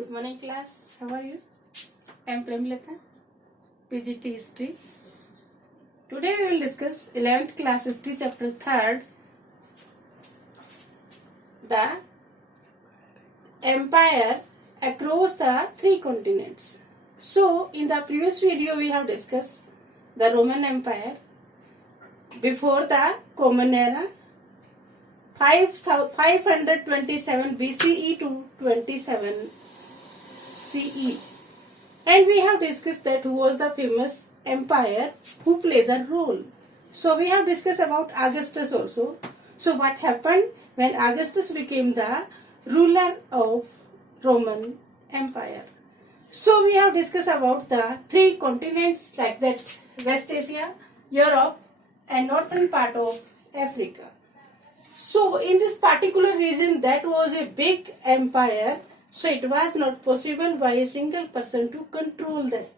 Good morning class, how are you? I am Premlata, PGT History. Today we will discuss 11th class History chapter 3rd, the empire across the 3 continents. So in the previous video we have discussed the Roman Empire before the Common Era, 527 BCE to 27 CE, and we have discussed that who was the famous empire who played the role. So we have discussed about Augustus also. So what happened when Augustus became the ruler of Roman Empire? So we have discussed about the 3 continents like that: West Asia, Europe and northern part of Africa. So in this particular region, that was a big empire, so it was not possible by a single person to control that.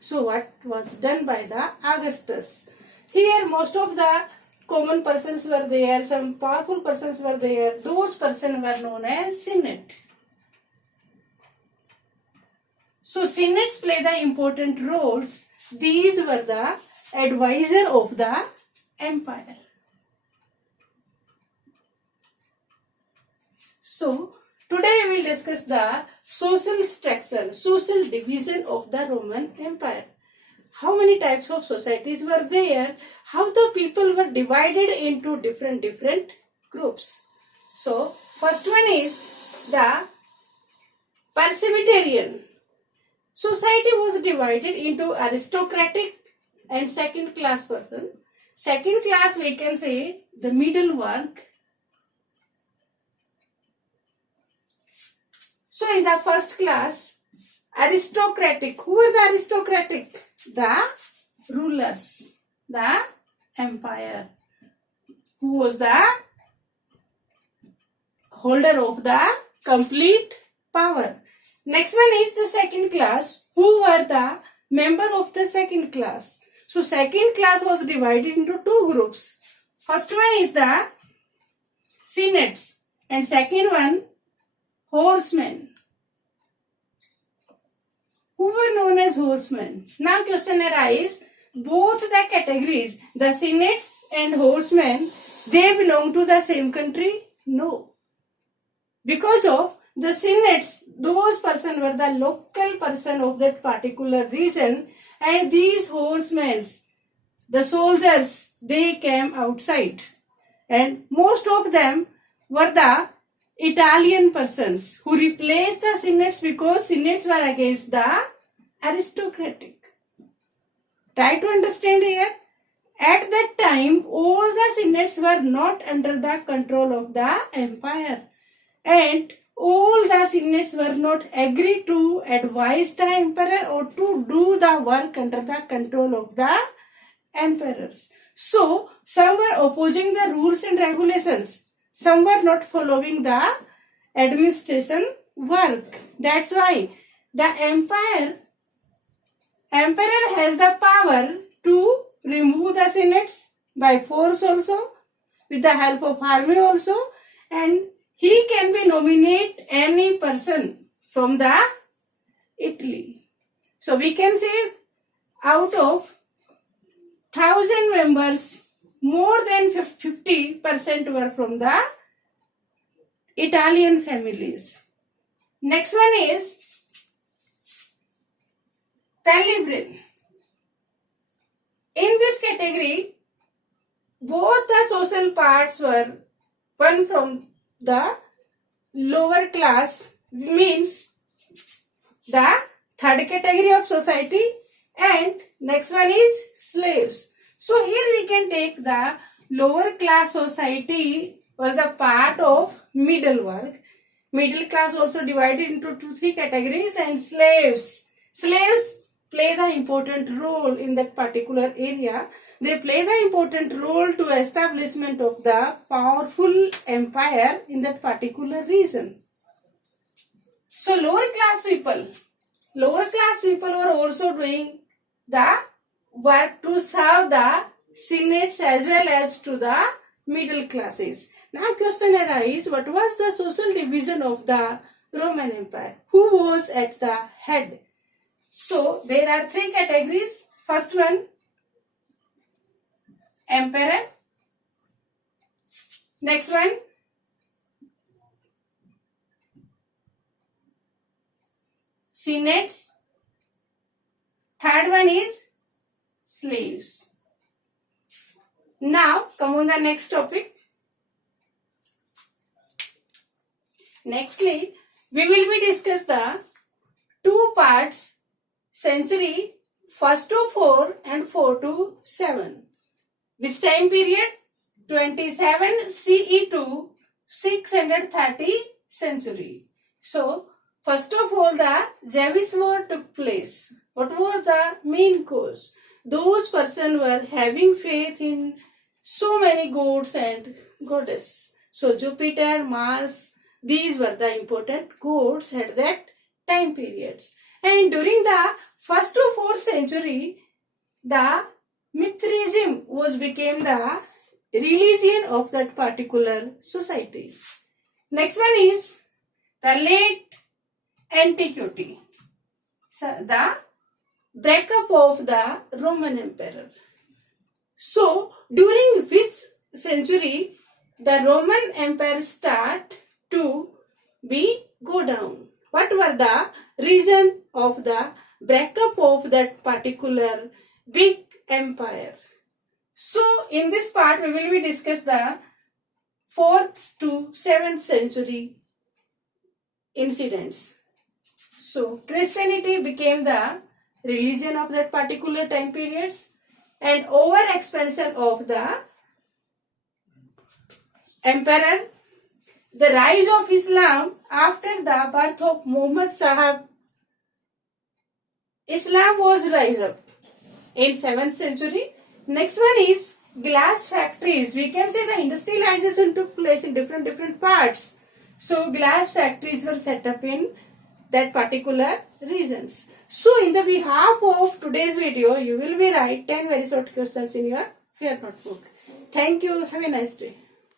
So what was done by the Augustus? Here most of the common persons were there, some powerful persons were there. Those persons were known as Senate. So Senates play the important roles. These were the advisor of the empire. So today we will discuss the social structure, social division of the Roman Empire. How many types of societies were there? How the people were divided into different groups. So first one is the Presbyterian. Society was divided into aristocratic and second class person. Second class we can say the middle work. So in the first class, aristocratic. Who were the aristocratic? The rulers, the empire. Who was the holder of the complete power. Next one is the second class. Who were the member of the second class? So second class was divided into 2 groups. First one is the senates and second one horsemen. Who were known as horsemen? Now question arises, both the categories, the senates and horsemen, they belong to the same country? No. Because of the senates, those persons were the local person of that particular region, and these horsemen, the soldiers, they came outside. And most of them were the Italian persons who replaced the senates because senates were against the aristocratic. Try to understand here. At that time, all the senates were not under the control of the empire, and all the senates were not agreed to advise the emperor or to do the work under the control of the emperors. So, some were opposing the rules and regulations. Some were not following the administration work. That's why the emperor has the power to remove the senates by force also, with the help of army also, and he can be nominate any person from the Italy. So we can say out of 1,000 members, more than 50% were from the Italian families. Next one is Pellegrin. In this category, both the social parts were one from the lower class, means the third category of society, and next one is slaves. So here we can take the lower class society was the part of middle work. Middle class also divided into 2-3 categories, and slaves. Slaves play the important role in that particular area. They play the important role to establishment of the powerful empire in that particular region. So lower class people were also doing the work to serve the senates as well as to the middle classes. Now question arises, what was the social division of the Roman Empire. Who was at the head? So there are three categories. First one, emperor. Next one, senates. Third one is slaves. Now come on the next topic. Nextly, we will be discuss the two parts century 1st to 4 and 4 to 7. Which time period? 27 CE to 630 century. So, first of all, the Jewish war took place. What was the main cause? Those persons were having faith in so many gods and goddesses. So, Jupiter, Mars, these were the important gods at that time periods. And during the 1st to 4th century, the Mithraism became the religion of that particular society. Next one is the late antiquity. So the breakup of the Roman Emperor. So during which century the Roman Empire start to be go down? What were the reason of the breakup of that particular big empire? So in this part we will be discuss the 4th to 7th century incidents. So Christianity became the religion of that particular time periods, and over expansion of the emperor, the rise of Islam after the birth of Muhammad Sahab. Islam was rise up in 7th century. Next one is glass factories. We can say the industrialization took place in different parts. So glass factories were set up in that particular regions. So in the behalf of today's video, you will be write 10 very short questions in your fair notebook. Thank you. Have a nice day.